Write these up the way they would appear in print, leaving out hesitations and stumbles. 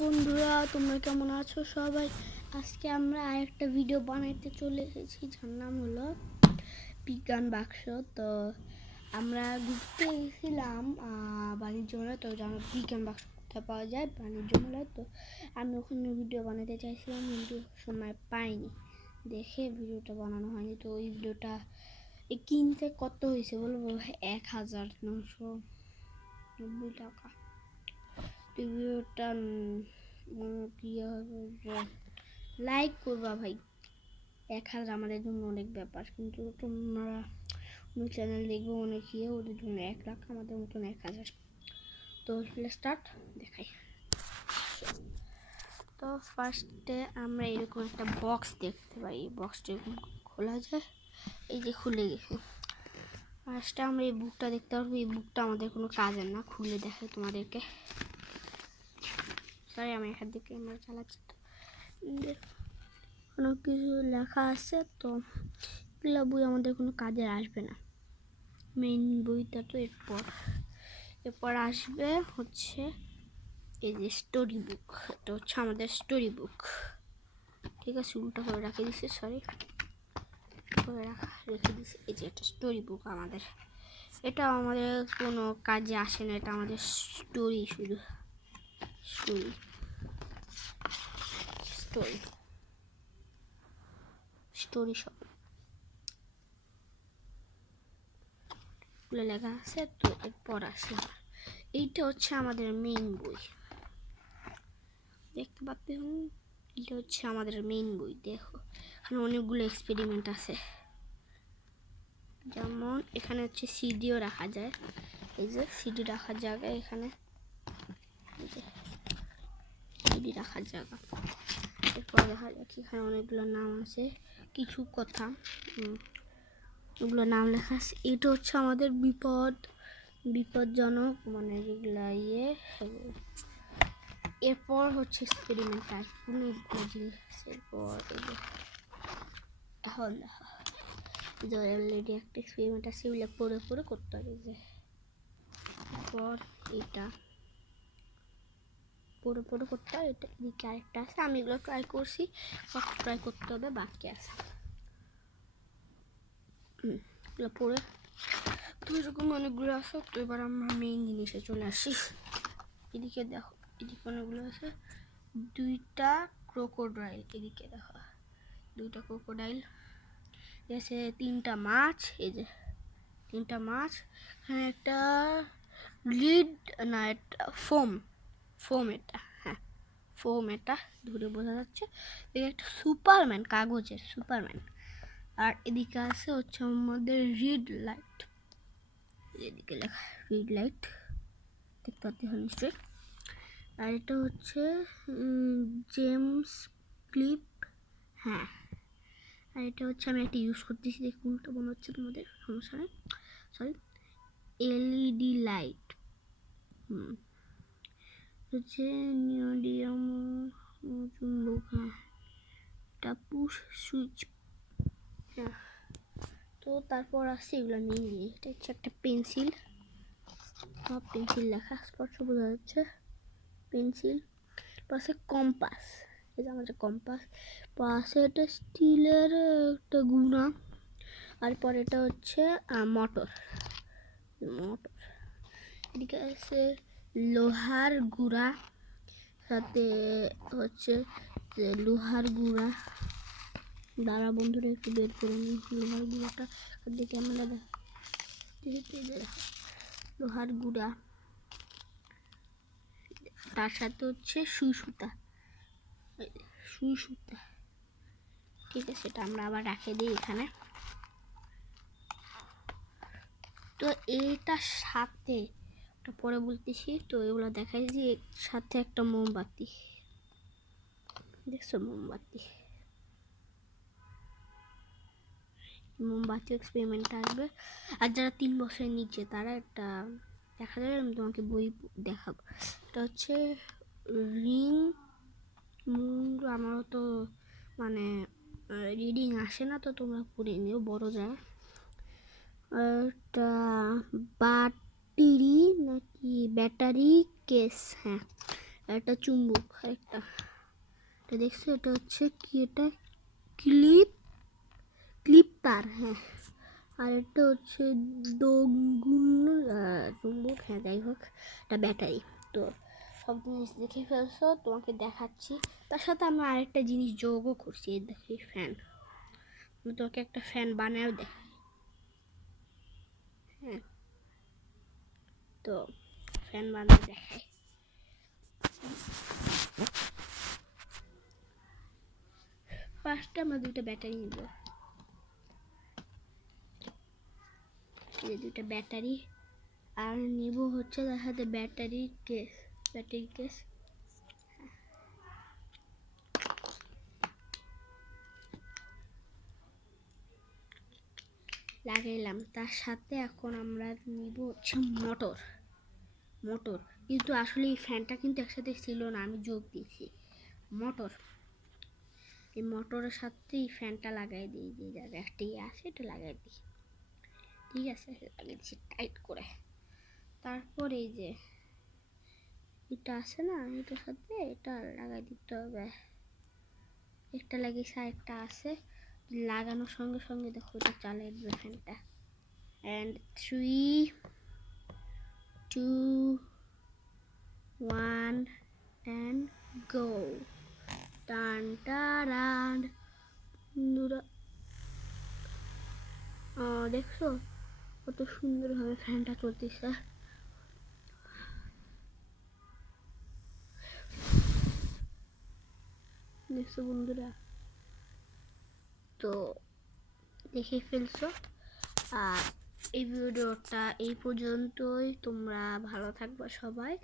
বন্ধুরা, তোমরা কেমন আছো সবাই? আজকে আমরা আরেকটা ভিডিও বানাইতে চলে এসেছি, যার নাম হলো বিজ্ঞান বাক্স। তো আমরা ঘুরতে গেছিলাম বাণিজ্য মেলায়। তো জানো বিজ্ঞান বাক্স কোথায় পাওয়া যায়? বাণিজ্য মেলায়। তো আমি ওখানে ভিডিও বানাতে চাইছিলাম, কিন্তু সময় পাইনি দেখে ভিডিওটা বানানো হয়নি। তো ওই ভিডিওটা কিনতে কত হয়েছে বলবো? 1990 টাকা। ভিডিওটা লাইক করবা ভাই, 1000 আমাদের জন্য অনেক ব্যাপার, কিন্তু তোমরা অন্য চ্যানেল দেখবো অনেক ওদের জন্য 1 লাখ, আমাদের মতন 1000। তো স্টার্ট দেখাই। তো ফার্স্টে আমরা এরকম একটা বক্স দেখতে পাই, এই বক্সটা এরকম খোলা যায়, এই যে খুলে গেছে। ফার্স্টে আমরা এই বুকটা দেখতে পারবো। এই বুকটা আমাদের কোনো কাজের না, খুলে দেখাই তোমাদেরকে। সরি, আমি এখান থেকে ক্যামেরা চালাচ্ছি, তো কোনো কিছু লেখা আছে, তো এগুলো বই আমাদের কোনো কাজে আসবে না। মেইন বইটা তো এরপর আসবে হচ্ছে এই যে স্টোরি বুক। এটা হচ্ছে আমাদের স্টোরি বুক, ঠিক আছে? উল্টা করে রেখে দিচ্ছে, সরি, রেখে দিচ্ছে। এই যে একটা স্টোরি বুক আমাদের, এটা আমাদের কোনো কাজে আসে না, এটা আমাদের স্টোরি, শুধু স্টোরি স্টোরি স্টোরি সব লেখা আছে। তো এরপর আসে এইটা হচ্ছে আমাদের মেইন বই, দেখতে পাচ্ছেন? এটা হচ্ছে আমাদের মেইন বই। দেখো এখানে অনেকগুলো এক্সপেরিমেন্ট আছে, যেমন এখানে হচ্ছে সিডিও রাখা যায়, এই যে সিডি রাখার জায়গা, এখানে সিডি রাখার জায়গা। এরপর দেখা যাক এখানে অনেকগুলো নাম আছে, কিছু কথা ওগুলো নাম লেখা আছে। এটা হচ্ছে আমাদের বিপদজনক, মানে যেগুলো এরপর হচ্ছে এক্সপেরিমেন্ট আসবে অনেকগুলো জিনিস। এরপর এখন যে অলরেডি একটা এক্সপেরিমেন্ট আছে, ওগুলো পড়ে করতে হবে। যে এরপর এটা পড়ে করতে হবে। এটা এদিকে আরেকটা আছে, আমি এগুলো ট্রাই করছি, সব ট্রাই করতে হবে, বাকি আছে এগুলো পড়ে। তো এরকম অনেকগুলো আছে। তো এবার আমরা মেইন জিনিসে চলে আসি। এদিকে দেখো, এদিকে অনেকগুলো আছে, 2টা ক্রোকোডাইল। এদিকে দেখো 2টা ক্রোকোডাইল আছে, 3টা মাছ, এই যে 3টা মাছ। এখানে একটা লিড না, একটা ফোম এটা, হ্যাঁ ফোম, এটা ধরে বোঝা যাচ্ছে। এদিকে একটা সুপারম্যান, কাগজের সুপারম্যান। আর এদিকে আছে হচ্ছে আমাদের রিড লাইট, এদিকে লেখা রিড লাইট, দেখতে পাচ্ছি নিশ্চয়ই। আর এটা হচ্ছে জেমস ক্লিপ, হ্যাঁ। আর এটা হচ্ছে আমি একটা ইউজ করতেছি, দেখুন উল্টো মনে হচ্ছে তোমাদের, সমস্যা নেই, সরি। এলইডি লাইট হচ্ছে নিওডিয়াম চুম্বক, হ্যাঁ এটা পুশ সুইচ, হ্যাঁ। তো তারপর আসছে এগুলো মেইন জিনিস। এটা হচ্ছে একটা পেন্সিল, সব পেন্সিল লেখা স্পষ্ট বোঝা যাচ্ছে, পেন্সিল। পাশে কম্পাস, এই যে আমাদের কম্পাস। পাশে একটা স্টিলের একটা গুণা। আর পরে এটা হচ্ছে মোটর। এদিকে আছে লোহার গুঁড়া, সাথে হচ্ছে লোহার গুঁড়া। দাঁড়া বন্ধুরা, একটু বের করে নিই লোহার গুঁড়াটা, দিকে আমরা লোহার গুঁড়া। তার সাথে হচ্ছে সুই সুতা, ঠিক আছে? সেটা আমরা আবার রাখে দিই এখানে। তো এইটার সাথে পরে বলতেছি, তো এগুলো দেখাই যে সাথে একটা মোমবাতি, দেখছো? মোমবাতি এক্সপেরিমেন্ট আসবে। আর যারা 3 বছরের নিচে তারা একটা দেখা যাবে, আমি তোমাকে বই দেখাবো। এটা হচ্ছে রিং মুন্ড। আমারও তো মানে রিডিং আসে না, তো তোমরা পড়ে নিও বড় যারা। একটা ব্যাটারি নাকি ব্যাটারি কেস, হ্যাঁ একটা চুম্বক, আরেকটা এটা দেখছো, এটা হচ্ছে কি, এটা ক্লিপার, হ্যাঁ। আর এটা হচ্ছে দোগুন চুম্বক, হ্যাঁ যাই হোক, এটা ব্যাটারি। তো সব জিনিস দেখে ফেলছো, তোমাকে দেখাচ্ছি। তার সাথে আমরা আরেকটা জিনিস যোগও করছি, এই দেখি ফ্যান। আমি তোমাকে একটা ফ্যান বানায়ও দেখাই, হ্যাঁ। তো ফ্যান বানায় দেখাই। ফার্স্টে আমরা দুইটা ব্যাটারি নিব, এই দুইটা ব্যাটারি। আর নিব হচ্ছে তার সাথে ব্যাটারি কেস লাগাইলাম। তার সাথে এখন আমরা নিব হচ্ছে মোটর। কিন্তু আসলে এই ফ্যানটা কিন্তু একসাথে ছিল না, আমি যোগ দিয়েছি মোটর। এই মোটরের সাথে এই ফ্যানটা লাগাই দিই, যে জায়গায় একটা আছে এটা লাগাই দিই, ঠিক আছে, লাগিয়ে দিচ্ছি টাইট করে। তারপর এই যে এটা আছে না, এটার সাথে এটা লাগাই দিতে হবে। একটা লাগিয়েছে, আরেকটা আছে, লাগানোর সঙ্গে সঙ্গে দেখো এটা চালিয়ে দেবে ফ্যানটা। And 3, 2, 1 and go. টান টারান। দেখছো কত সুন্দরভাবে ফ্যানটা চলতেছে। দেখছো বন্ধুরা, তো দেখে ফেলছো। আর এই ভিডিওটা এই পর্যন্তই। তোমরা ভালো থাকবা সবাই।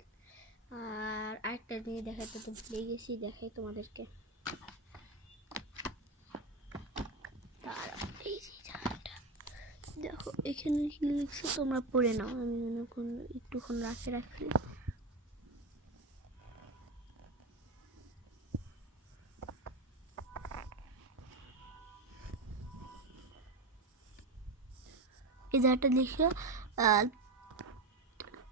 আর আরেকটা জিনিস দেখাতে তো ভুলে গেছি, দেখাই তোমাদেরকে। দেখো এখানে কি লিখছে, তোমরা পড়ে নাও, আমি একটুক্ষণ রাখি। এই জায়গাটা লিখে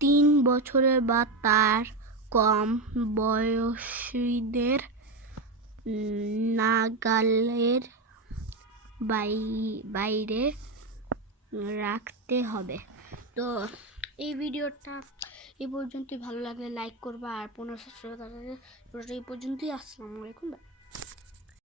3 বছরের বা তার কম বয়সীদের নাগালের বাইরে রাখতে হবে। তো এই ভিডিওটা এই পর্যন্তই। ভালো লাগলে লাইক করবা, আর 15 এই পর্যন্তই। আসসালামু আলাইকুম।